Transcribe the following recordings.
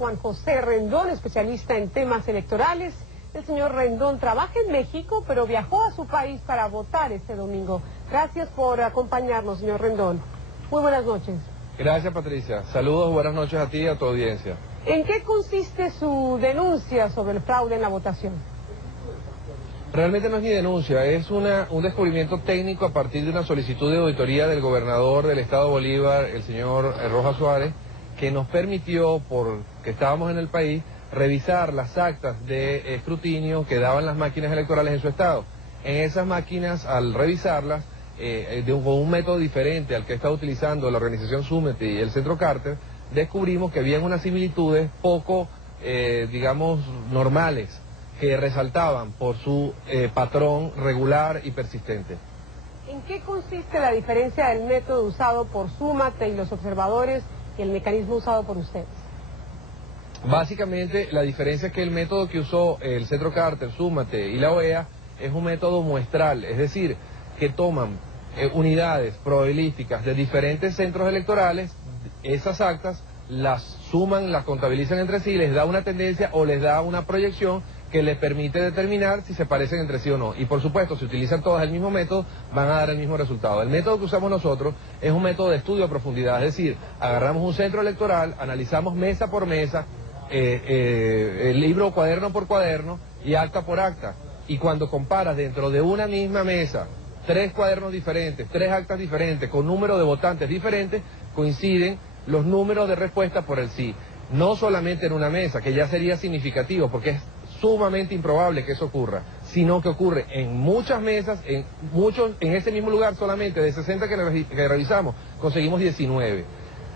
Juan José Rendón, especialista en temas electorales. El señor Rendón trabaja en México, pero viajó a su país para votar este domingo. Gracias por acompañarnos, señor Rendón. Muy buenas noches. Gracias, Patricia. Saludos, buenas noches a ti y a tu audiencia. ¿En qué consiste su denuncia sobre el fraude en la votación? Realmente no es mi denuncia, es un descubrimiento técnico a partir de una solicitud de auditoría del gobernador del estado de Bolívar, el señor Rojas Suárez, que nos permitió, porque estábamos en el país, revisar las actas de escrutinio que daban las máquinas electorales en su estado. En esas máquinas, al revisarlas, con un método diferente al que está utilizando la organización Súmete y el Centro Carter, descubrimos que habían unas similitudes poco, digamos, normales, que resaltaban por su patrón regular y persistente. ¿En qué consiste la diferencia del método usado por Súmate y los observadores y el mecanismo usado por ustedes? Básicamente, la diferencia es que el método que usó el Centro Carter, Súmate y la OEA es un método muestral, es decir, que toman unidades probabilísticas de diferentes centros electorales, esas actas las suman, las contabilizan entre sí, les da una tendencia o les da una proyección que les permite determinar si se parecen entre sí o no. Y por supuesto, si utilizan todas el mismo método, van a dar el mismo resultado. El método que usamos nosotros es un método de estudio a profundidad, es decir, agarramos un centro electoral, analizamos mesa por mesa, el libro cuaderno por cuaderno y acta por acta. Y cuando comparas dentro de una misma mesa 3 cuadernos diferentes, 3 actas diferentes, con número de votantes diferentes, coinciden los números de respuesta por el sí. No solamente en una mesa, que ya sería significativo, porque es sumamente improbable que eso ocurra, sino que ocurre en muchas mesas, en ese mismo lugar. Solamente de 60 que revisamos, conseguimos 19.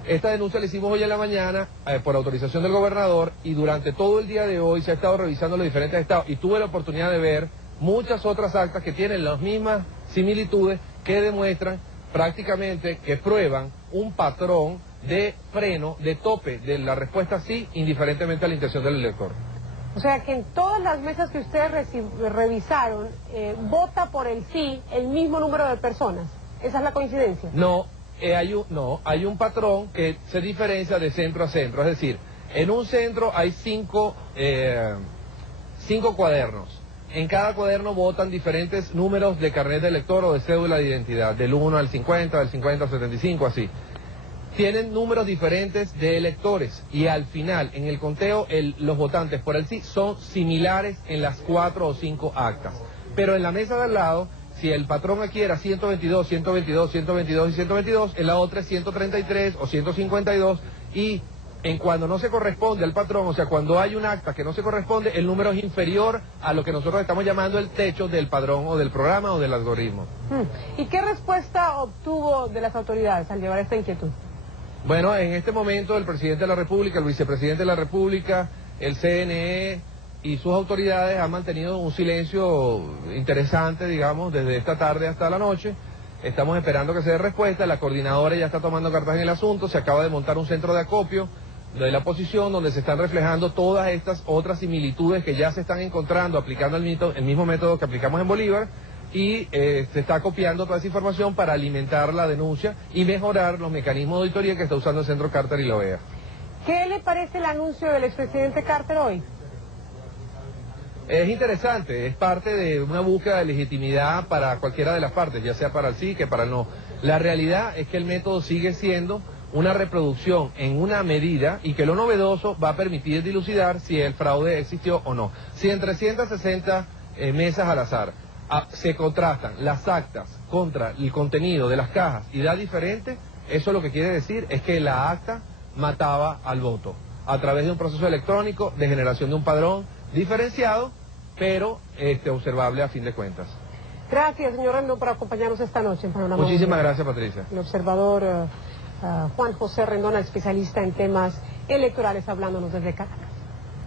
Esta denuncia la hicimos hoy en la mañana por autorización del gobernador, y durante todo el día de hoy se ha estado revisando los diferentes estados y tuve la oportunidad de ver muchas otras actas que tienen las mismas similitudes, que demuestran prácticamente, que prueban un patrón de freno, de tope de la respuesta sí, indiferentemente a la intención del elector. O sea que en todas las mesas que ustedes revisaron, vota por el sí el mismo número de personas. ¿Esa es la coincidencia? No, hay un patrón que se diferencia de centro a centro. Es decir, en un centro hay 5 cuadernos. En cada cuaderno votan diferentes números de carnet de elector o de cédula de identidad, del 1 al 50, del 50 al 75, así. Tienen números diferentes de electores y al final, en el conteo, los votantes por el sí son similares en las 4 o 5 actas. Pero en la mesa de al lado, si el patrón aquí era 122, 122, 122 y 122, en la otra es 133 o 152, y cuando no se corresponde al patrón, o sea, cuando hay un acta que no se corresponde, el número es inferior a lo que nosotros estamos llamando el techo del padrón o del programa o del algoritmo. ¿Y qué respuesta obtuvo de las autoridades al llevar esta inquietud? Bueno, en este momento el presidente de la República, el vicepresidente de la República, el CNE y sus autoridades han mantenido un silencio interesante, digamos, desde esta tarde hasta la noche. Estamos esperando que se dé respuesta. La coordinadora ya está tomando cartas en el asunto. Se acaba de montar un centro de acopio de la oposición donde se están reflejando todas estas otras similitudes que ya se están encontrando aplicando el mismo método que aplicamos en Bolívar, y se está copiando toda esa información para alimentar la denuncia y mejorar los mecanismos de auditoría que está usando el Centro Carter y la OEA. ¿Qué le parece el anuncio del expresidente Carter hoy? Es interesante, es parte de una búsqueda de legitimidad para cualquiera de las partes, ya sea para el sí que para el no. La realidad es que el método sigue siendo una reproducción en una medida, y que lo novedoso va a permitir dilucidar si el fraude existió o no. Si en 360 mesas al azar se contrastan las actas contra el contenido de las cajas y da diferente, eso lo que quiere decir es que la acta mataba al voto a través de un proceso electrónico de generación de un padrón diferenciado, pero observable a fin de cuentas. Gracias, señor Rendón, por acompañarnos esta noche en Panorama. Muchísimas gracias, Patricia. El observador Juan José Rendón, especialista en temas electorales, hablándonos desde Caracas.